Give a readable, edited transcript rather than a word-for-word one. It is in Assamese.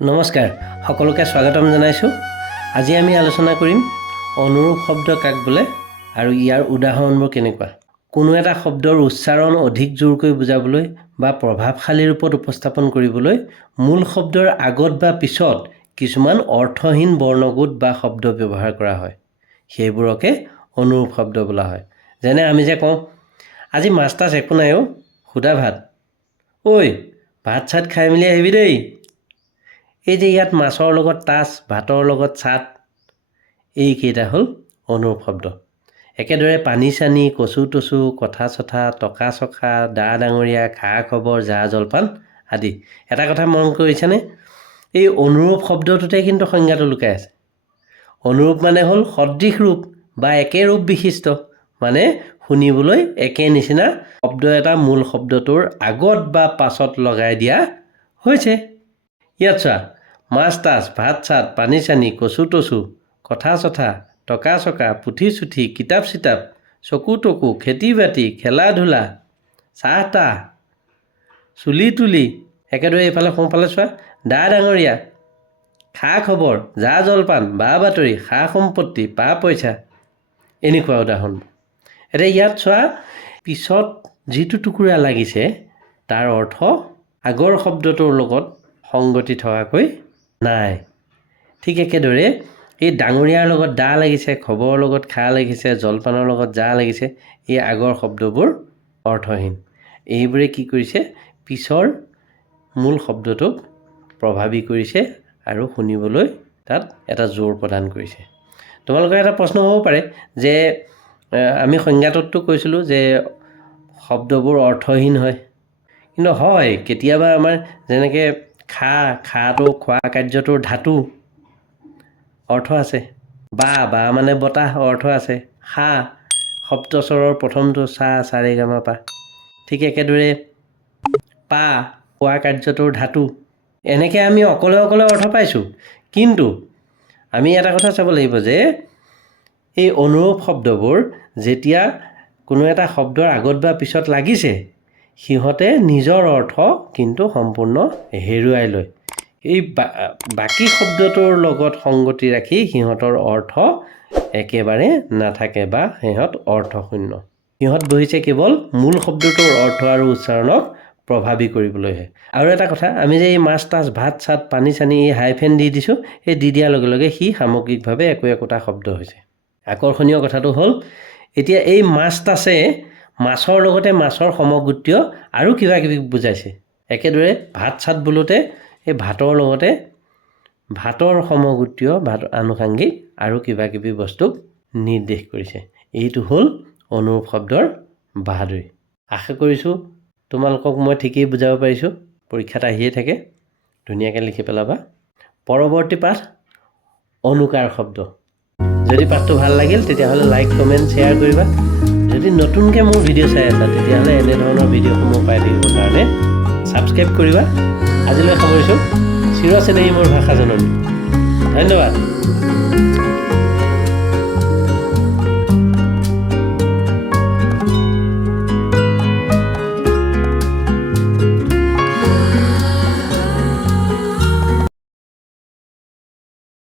নমস্কাৰ সকলোকে স্বাগতম জনাইছোঁ। আজি আমি আলোচনা কৰিম অনুৰূপ শব্দ কাক বোলে আৰু ইয়াৰ উদাহৰণবোৰ কেনেকুৱা। কোনো এটা শব্দৰ উচ্চাৰণ অধিক জোৰকৈ বুজাবলৈ বা প্ৰভাৱশালী ৰূপত উপস্থাপন কৰিবলৈ মূল শব্দৰ আগত বা পিছত কিছুমান অৰ্থহীন বৰ্ণগোট বা শব্দ ব্যৱহাৰ কৰা হয়। সেইবোৰকে অনুৰূপ শব্দ বোলা হয়। যেনে আমি যে কওঁ, আজি মাছ তাছ একো নাই অ', সুদা ভাত। ঐ ভাত চাত খাই মেলি আহিবি দেই। এই যে ইয়াত মাছৰ লগত তাচ, ভাতৰ লগত চাট, এইকেইটা হ'ল অনুৰূপ শব্দ। একেদৰে পানী চানী, কচু টচু, কথা চথা, টকা চকা, দা ডাঙৰীয়া, খা খবৰ, জা জলপান আদি। এটা কথা মন কৰিছেনে? এই অনুৰূপ শব্দটোতে কিন্তু সংজ্ঞাটো লুকাই আছে। অনুৰূপ মানে হ'ল সদৃশ ৰূপ বা একে ৰূপ বিশিষ্ট, মানে শুনিবলৈ একে নিচিনা শব্দ এটা মূল শব্দটোৰ আগত বা পাছত লগাই দিয়া হৈছে। ইয়াত চোৱা, মাছ তাছ, ভাত চাত, পানী চানী, কচু টচু, কথা চথা, টকা চকা, পুথি চুথি, কিতাপ চিতাপ, চকু টকু, খেতি বাতি, খেলা ধূলা, চাহ তাহ, চুলি তুলি। একেদৰে এইফালে সোঁফালে চোৱা, দা ডাঙৰীয়া, খা খবৰ, জা জলপান, বা বাতৰি, সা সম্পত্তি, পা পইচা, এনেকুৱা উদাহৰণ। এতিয়া ইয়াত চোৱা, পিছত যিটো টুকুৰা লাগিছে তাৰ অৰ্থ আগৰ শব্দটোৰ লগত সংগতি থকাকৈ নাই। ঠিক একেদৰে এই ডাঙৰীয়াৰ লগত দা লাগিছে, খবৰৰ লগত খা লাগিছে, জলপানৰ লগত জা লাগিছে, এই আগৰ শব্দবোৰ অৰ্থহীন। এইবোৰে কি কৰিছে, পিছৰ মূল শব্দটোক প্ৰভাৱী কৰিছে আৰু শুনিবলৈ তাত এটা জোৰ প্ৰদান কৰিছে। তোমালোকৰ এটা প্ৰশ্ন হ'ব পাৰে যে আমি সংজ্ঞাটোততো কৈছিলোঁ যে শব্দবোৰ অৰ্থহীন হয়, কিন্তু হয় কেতিয়াবা আমাৰ যেনেকৈ খাটো খোৱা কাৰ্যটোৰ ধাতু অৰ্থ আছে, বা মানে বতাহ অৰ্থ আছে, সপ্তস্বৰৰ প্ৰথমটো চা চা ৰে গা মা পা। ঠিক একেদৰে পা খোৱা কাৰ্যটোৰ ধাতু। এনেকৈ আমি অকলে অকলে অৰ্থ পাইছোঁ, কিন্তু আমি এটা কথা চাব লাগিব যে এই অনুৰূপ শব্দবোৰ যেতিয়া কোনো এটা শব্দৰ আগত বা পিছত লাগিছে, সিহঁতে নিজৰ অৰ্থ কিন্তু সম্পূৰ্ণ হেৰুৱাই লয়। এই বাকী শব্দটোৰ লগত সংগতি ৰাখি সিহঁতৰ অৰ্থ একেবাৰে নাথাকে বা সিহঁত অৰ্থশূন্য। সিহঁত বহিছে কেৱল মূল শব্দটোৰ অৰ্থ আৰু উচ্চাৰণক প্ৰভাৱী কৰিবলৈহে। আৰু এটা কথা, আমি যে এই মাছ তাছ, ভাত চাত, পানী চানী, এই হাইফেন দি দিছোঁ, এই দি দিয়াৰ লগে লগে সি সামগ্ৰিকভাৱে একোটা শব্দ হৈছে। আকৰ্ষণীয় কথাটো হ'ল, এতিয়া এই মাছ তাছে মাছৰ লগতে মাছৰ সমগোত্ৰীয় আৰু কিবা কিবি বুজাইছে। একেদৰে ভাত চাত বোলোতে এই ভাতৰ লগতে ভাতৰ সমগোত্ৰীয় আনুষাংগিক আৰু কিবা কিবি বস্তুক নিৰ্দেশ কৰিছে। এইটো হ'ল অনুৰূপ শব্দৰ বাহাদুৰি। আশা কৰিছোঁ তোমালোকক মই ঠিকেই বুজাব পাৰিছোঁ। পৰীক্ষাত আহিয়ে থাকে, ধুনীয়াকৈ লিখি পেলাবা। পৰৱৰ্তী পাঠ অনুকাৰ শব্দ। যদি পাঠটো ভাল লাগিল তেতিয়াহ'লে লাইক কমেণ্ট শ্বেয়াৰ কৰিবা। যদি নতুনকৈ মোৰ ভিডিঅ' চাই আছা তেতিয়াহ'লে এনেধৰণৰ ভিডিঅ'সমূহ পাই থাকিবৰ কাৰণে ছাবস্ক্ৰাইব কৰিবা। আজিলৈ সামৰিছোঁ। চিৰচেনেহী মোৰ ভাষা জননী। ধন্যবাদ।